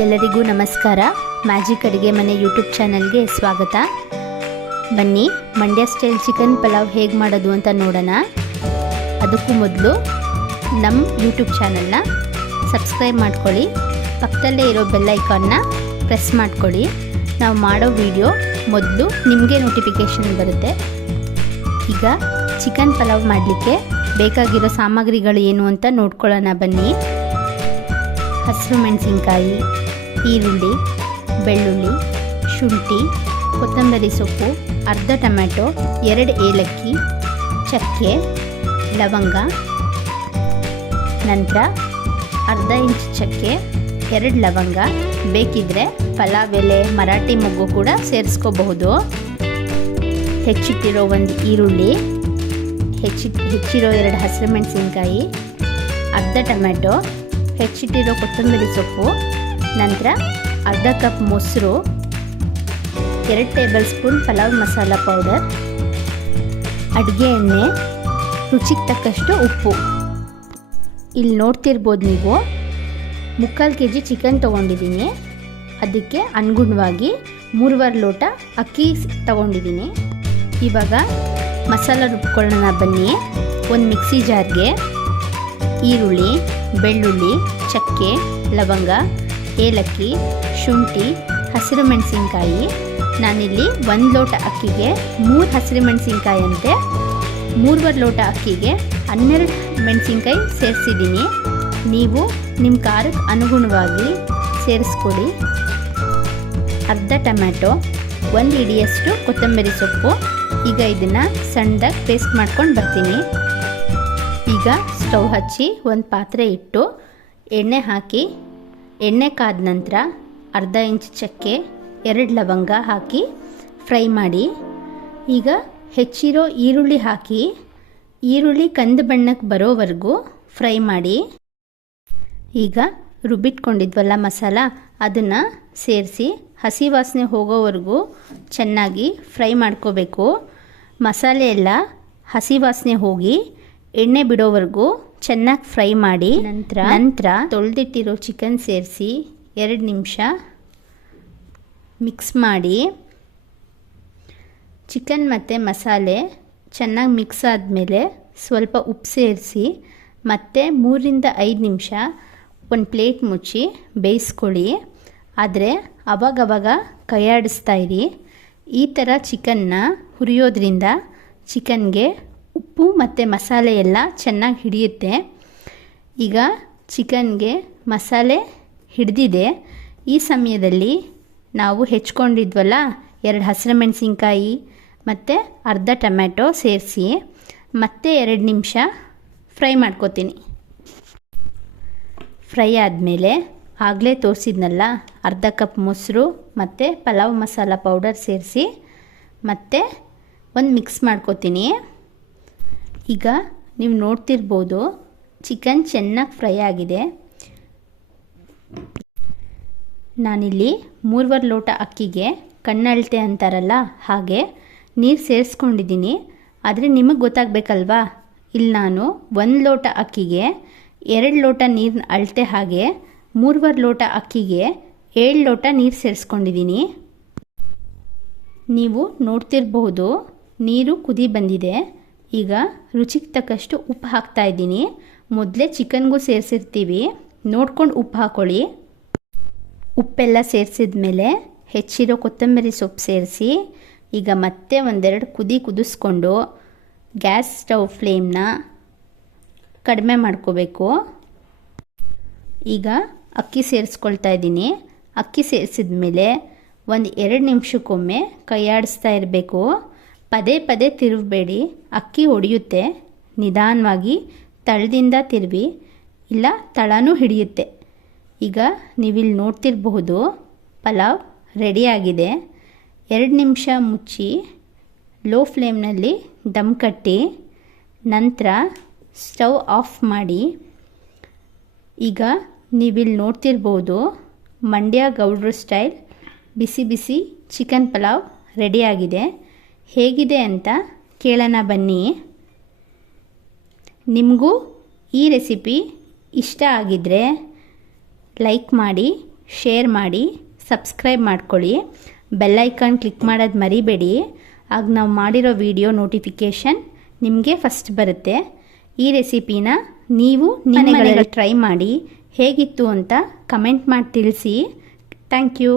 ಎಲ್ಲರಿಗೂ ನಮಸ್ಕಾರ. ಮ್ಯಾಜಿಕ್ ಅಡುಗೆ ಮನೆ ಯೂಟ್ಯೂಬ್ ಚಾನಲ್ಗೆ ಸ್ವಾಗತ. ಬನ್ನಿ ಮಂಡ್ಯ ಸ್ಟೈಲ್ ಚಿಕನ್ ಪಲಾವ್ ಹೇಗೆ ಮಾಡೋದು ಅಂತ ನೋಡೋಣ. ಅದಕ್ಕೂ ಮೊದಲು ನಮ್ಮ ಯೂಟ್ಯೂಬ್ ಚಾನಲ್ನ ಸಬ್ಸ್ಕ್ರೈಬ್ ಮಾಡ್ಕೊಳ್ಳಿ, ಪಕ್ಕದಲ್ಲೇ ಇರೋ ಬೆಲ್ ಐಕಾನ್ನ ಪ್ರೆಸ್ ಮಾಡ್ಕೊಳ್ಳಿ. ನಾವು ಮಾಡೋ ವಿಡಿಯೋ ಮೊದಲು ನಿಮಗೆ ನೋಟಿಫಿಕೇಷನ್ ಬರುತ್ತೆ. ಈಗ ಚಿಕನ್ ಪಲಾವ್ ಮಾಡಲಿಕ್ಕೆ ಬೇಕಾಗಿರೋ ಸಾಮಗ್ರಿಗಳು ಏನು ಅಂತ ನೋಡ್ಕೊಳ್ಳೋಣ ಬನ್ನಿ. ಹಸಿರು ಮೆಣಸಿನ್ಕಾಯಿ, ಈರುಳ್ಳಿ, ಬೆಳ್ಳುಳ್ಳಿ, ಶುಂಠಿ, ಕೊತ್ತಂಬರಿ ಸೊಪ್ಪು, ಅರ್ಧ ಟೊಮೆಟೊ, 2 ಏಲಕ್ಕಿ, ಚಕ್ಕೆ, ಲವಂಗ, ನಂತರ ಅರ್ಧ ಇಂಚ್ ಚಕ್ಕೆ, 2 ಲವಂಗ, ಬೇಕಿದ್ದರೆ ಪಲಾವ್ ಎಲೆ, ಮರಾಠಿ ಮೊಗ್ಗು ಕೂಡ ಸೇರಿಸ್ಕೋಬಹುದು. ಹೆಚ್ಚಿಟ್ಟಿರೋ 1 ಈರುಳ್ಳಿ, ಹೆಚ್ಚಿರೋ 2 ಹಸಿರು ಮೆಣಸಿನ್ಕಾಯಿ, ಅರ್ಧ ಟೊಮೆಟೊ, ಹೆಚ್ಚಿಟ್ಟಿರೋ ಕೊತ್ತಂಬರಿ ಸೊಪ್ಪು, ನಂತರ ಅರ್ಧ ಕಪ್ ಮೊಸರು, 2 table spoon pulao masala powder, ಅಡುಗೆ ಎಣ್ಣೆ, ರುಚಿಗೆ ತಕ್ಕಷ್ಟು ಉಪ್ಪು. ಇಲ್ಲಿ ನೋಡ್ತಿರ್ಬೋದು ನೀವು, 3/4 kg ಚಿಕನ್ ತೊಗೊಂಡಿದ್ದೀನಿ. ಅದಕ್ಕೆ ಅನುಗುಣವಾಗಿ 3/2 ಲೋಟ ಅಕ್ಕಿ ತೊಗೊಂಡಿದ್ದೀನಿ. ಇವಾಗ ಮಸಾಲ ರುಬ್ಕೊಳ್ಳೋಣ ಬನ್ನಿ. ಒಂದು ಮಿಕ್ಸಿ ಜಾರ್ಗೆ ಈರುಳ್ಳಿ, ಬೆಳ್ಳುಳ್ಳಿ, ಚಕ್ಕೆ, ಲವಂಗ, ಏಲಕ್ಕಿ, ಶುಂಠಿ, ಹಸಿರು ಮೆಣಸಿನ್ಕಾಯಿ, ನಾನಿಲ್ಲಿ 1 ಲೋಟ ಅಕ್ಕಿಗೆ 3 ಹಸಿರು ಮೆಣಸಿನ್ಕಾಯಿ ಅಂತೆ 3/2 ಲೋಟ ಅಕ್ಕಿಗೆ 12 ಮೆಣಸಿನ್ಕಾಯಿ ಸೇರಿಸಿದ್ದೀನಿ. ನೀವು ನಿಮ್ಮ ಖಾರಕ್ಕೆ ಅನುಗುಣವಾಗಿ ಸೇರಿಸ್ಕೊಡಿ. ಅರ್ಧ ಟೊಮ್ಯಾಟೊ, 1 ಹಿಡಿಯಷ್ಟು ಕೊತ್ತಂಬರಿ ಸೊಪ್ಪು. ಈಗ ಇದನ್ನು ಸಣ್ಣದಾಗಿ ಪೇಸ್ಟ್ ಮಾಡ್ಕೊಂಡು ಬರ್ತೀನಿ. ಈಗ ಸ್ಟವ್ ಹಚ್ಚಿ ಒಂದು ಪಾತ್ರೆ ಇಟ್ಟು ಎಣ್ಣೆ ಹಾಕಿ, ಎಣ್ಣೆ ಕಾದ ನಂತರ ಅರ್ಧ ಇಂಚ್ ಚಕ್ಕೆ, 2 ಲವಂಗ ಹಾಕಿ ಫ್ರೈ ಮಾಡಿ. ಈಗ ಹೆಚ್ಚಿರೋ ಈರುಳ್ಳಿ ಹಾಕಿ, ಈರುಳ್ಳಿ ಕಂದು ಬಣ್ಣಕ್ಕೆ ಬರೋವರೆಗೂ ಫ್ರೈ ಮಾಡಿ. ಈಗ ರುಬ್ಬಿಟ್ಕೊಂಡಿದ್ವಲ್ಲ ಮಸಾಲ, ಅದನ್ನು ಸೇರಿಸಿ ಹಸಿ ವಾಸನೆ ಹೋಗೋವರೆಗೂ ಚೆನ್ನಾಗಿ ಫ್ರೈ ಮಾಡ್ಕೋಬೇಕು. ಮಸಾಲೆ ಎಲ್ಲ ಹಸಿ ವಾಸನೆ ಹೋಗಿ ಎಣ್ಣೆ ಬಿಡೋವರೆಗೂ ಚೆನ್ನಾಗಿ ಫ್ರೈ ಮಾಡಿ. ನಂತರ ತೊಳೆದಿಟ್ಟಿರೋ ಚಿಕನ್ ಸೇರಿಸಿ 2 ನಿಮಿಷ ಮಿಕ್ಸ್ ಮಾಡಿ. ಚಿಕನ್ ಮತ್ತು ಮಸಾಲೆ ಚೆನ್ನಾಗಿ ಮಿಕ್ಸ್ ಆದಮೇಲೆ ಸ್ವಲ್ಪ ಉಪ್ಪು ಸೇರಿಸಿ ಮತ್ತೆ 3-5 ನಿಮಿಷ ಒಂದು ಪ್ಲೇಟ್ ಮುಚ್ಚಿ ಬೇಯಿಸ್ಕೊಳ್ಳಿ. ಆದರೆ ಅವಾಗವಾಗ ಕೈಯಾಡಿಸ್ತಾ ಇರಿ. ಈ ಥರ ಚಿಕನ್ನ ಹುರಿಯೋದ್ರಿಂದ ಚಿಕನ್ಗೆ ಉಪ್ಪು ಮತ್ತು ಮಸಾಲೆ ಎಲ್ಲ ಚೆನ್ನಾಗಿ ಹಿಡಿಯುತ್ತೆ. ಈಗ ಚಿಕನ್ಗೆ ಮಸಾಲೆ ಹಿಡಿದಿದೆ. ಈ ಸಮಯದಲ್ಲಿ ನಾವು ಹೆಚ್ಕೊಂಡಿದ್ವಲ್ಲ 2 ಹಸಿರು ಮೆಣಸಿನ್ಕಾಯಿ ಮತ್ತು ಅರ್ಧ ಟೊಮ್ಯಾಟೊ ಸೇರಿಸಿ ಮತ್ತೆ 2 ನಿಮಿಷ ಫ್ರೈ ಮಾಡ್ಕೋತೀನಿ. ಫ್ರೈ ಆದಮೇಲೆ ಆಗಲೇ ತೋರಿಸಿದ್ನಲ್ಲ ಅರ್ಧ ಕಪ್ ಮೊಸರು ಮತ್ತು ಪಲಾವ್ ಮಸಾಲ ಪೌಡರ್ ಸೇರಿಸಿ ಮತ್ತೆ ಒಂದು ಮಿಕ್ಸ್ ಮಾಡ್ಕೋತೀನಿ. ಈಗ ನೀವು ನೋಡ್ತಿರ್ಬೋದು, ಚಿಕನ್ ಚೆನ್ನಾಗಿ ಫ್ರೈ ಆಗಿದೆ. ನಾನಿಲ್ಲಿ 3/2 ಲೋಟ ಅಕ್ಕಿಗೆ ಕಣ್ಣಳತೆ ಅಂತಾರಲ್ಲ ಹಾಗೆ ನೀರು ಸೇರಿಸ್ಕೊಂಡಿದ್ದೀನಿ. ಆದರೆ ನಿಮಗೆ ಗೊತ್ತಾಗಬೇಕಲ್ವಾ, ಇಲ್ಲಿ ನಾನು 1 ಲೋಟ ಅಕ್ಕಿಗೆ 2 ಲೋಟ ನೀರಿನ ಅಳತೆ ಹಾಗೆ 3/2 ಲೋಟ ಅಕ್ಕಿಗೆ 7 ಲೋಟ ನೀರು ಸೇರಿಸ್ಕೊಂಡಿದ್ದೀನಿ. ನೀವು ನೋಡ್ತಿರಬಹುದು, ನೀರು ಕುದಿ ಬಂದಿದೆ. ಈಗ ರುಚಿಗೆ ತಕ್ಕಷ್ಟು ಉಪ್ಪು ಹಾಕ್ತಾಯಿದ್ದೀನಿ. ಮೊದಲೇ ಚಿಕನ್ಗೂ ಸೇರಿಸಿರ್ತೀವಿ, ನೋಡ್ಕೊಂಡು ಉಪ್ಪು ಹಾಕ್ಕೊಳ್ಳಿ. ಉಪ್ಪೆಲ್ಲ ಸೇರಿಸಿದ ಮೇಲೆ ಹೆಚ್ಚಿರೋ ಕೊತ್ತಂಬರಿ ಸೊಪ್ಪು ಸೇರಿಸಿ ಈಗ ಮತ್ತೆ 1-2 ಕುದಿಸ್ಕೊಂಡು ಗ್ಯಾಸ್ ಸ್ಟವ್ ಫ್ಲೇಮ್ನ ಕಡಿಮೆ ಮಾಡ್ಕೋಬೇಕು. ಈಗ ಅಕ್ಕಿ ಸೇರಿಸ್ಕೊಳ್ತಾ ಇದ್ದೀನಿ. ಅಕ್ಕಿ ಸೇರಿಸಿದ ಮೇಲೆ 1-2 ನಿಮಿಷಕ್ಕೊಮ್ಮೆ ಕೈಯಾಡಿಸ್ತಾ ಇರಬೇಕು. ಪದೇ ಪದೇ ತಿರುಗಬೇಡಿ, ಅಕ್ಕಿ ಒಡೆಯುತ್ತೆ. ನಿಧಾನವಾಗಿ ತಳದಿಂದ ತಿರುವಿ, ಇಲ್ಲ ತಳನೂ ಹಿಡಿಯುತ್ತೆ. ಈಗ ನೀವಿಲ್ಲಿ ನೋಡ್ತಿರಬಹುದು, ಪಲಾವ್ ರೆಡಿಯಾಗಿದೆ. 2 ನಿಮಿಷ ಮುಚ್ಚಿ ಲೋ ಫ್ಲೇಮ್ನಲ್ಲಿ ದಮ್ ಕಟ್ಟಿ ನಂತರ ಸ್ಟವ್ ಆಫ್ ಮಾಡಿ. ಈಗ ನೀವಿಲ್ಲಿ ನೋಡ್ತಿರ್ಬೋದು, ಮಂಡ್ಯ ಗೌಡ್ರ ಸ್ಟೈಲ್ ಬಿಸಿ ಬಿಸಿ ಚಿಕನ್ ಪಲಾವ್ ರೆಡಿಯಾಗಿದೆ. ಹೇಗಿದೆ ಅಂತ ಕೇಳೋಣ ಬನ್ನಿ. ನಿಮಗೂ ಈ ರೆಸಿಪಿ ಇಷ್ಟ ಆಗಿದ್ದರೆ ಲೈಕ್ ಮಾಡಿ, ಶೇರ್ ಮಾಡಿ, ಸಬ್ಸ್ಕ್ರೈಬ್ ಮಾಡ್ಕೊಳ್ಳಿ. ಬೆಲ್ ಐಕಾನ್ ಕ್ಲಿಕ್ ಮಾಡೋದು ಮರಿಬೇಡಿ. ಆಗ ನಾವು ಮಾಡಿರೋ ವಿಡಿಯೋ ನೋಟಿಫಿಕೇಷನ್ ನಿಮಗೆ ಫಸ್ಟ್ ಬರುತ್ತೆ. ಈ ರೆಸಿಪಿನ ನೀವು ನಿಮ್ಮ ಮನೆಯಲ್ಲಿ ಟ್ರೈ ಮಾಡಿ ಹೇಗಿತ್ತು ಅಂತ ಕಮೆಂಟ್ ಮಾಡಿ ತಿಳಿಸಿ. Thank you.